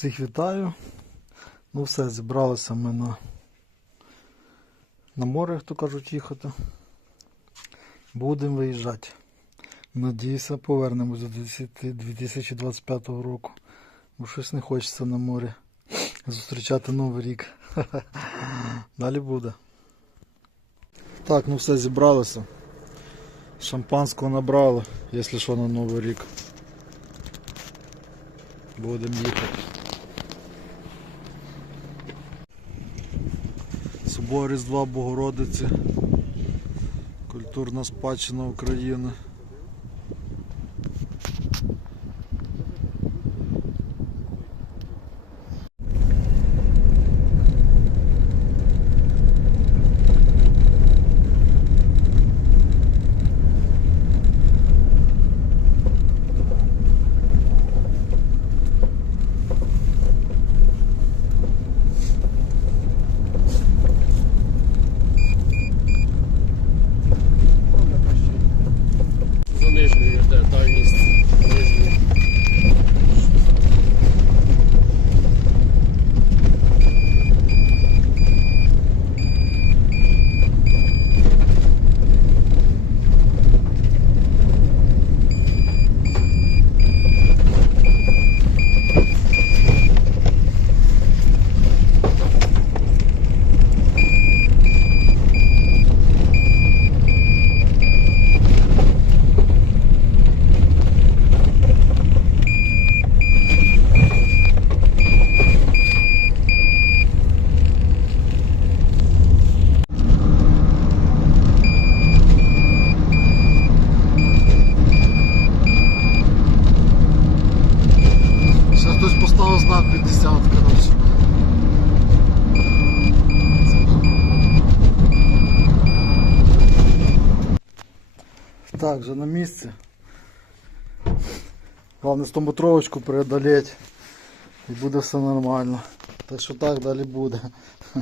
Всіх вітаю. Ну все, зібралися ми на, на море, як то кажуть, їхати. Будемо виїжджати. Надіюся, повернемось до 2025 року. Бо щось не хочеться на морі зустрічати Новий рік. Далі буде. Так, ну все, зібралися. Шампанського набрали, якщо що на Новий рік. Будемо їхати. Собор Різдва Богородиці. Культурна спадщина України. Занижує де дальність. Нижньої. 50, коротше. Так, вже на місці. Головне 100 метровочку преодолеть і буде все нормально. Так що так далі буде.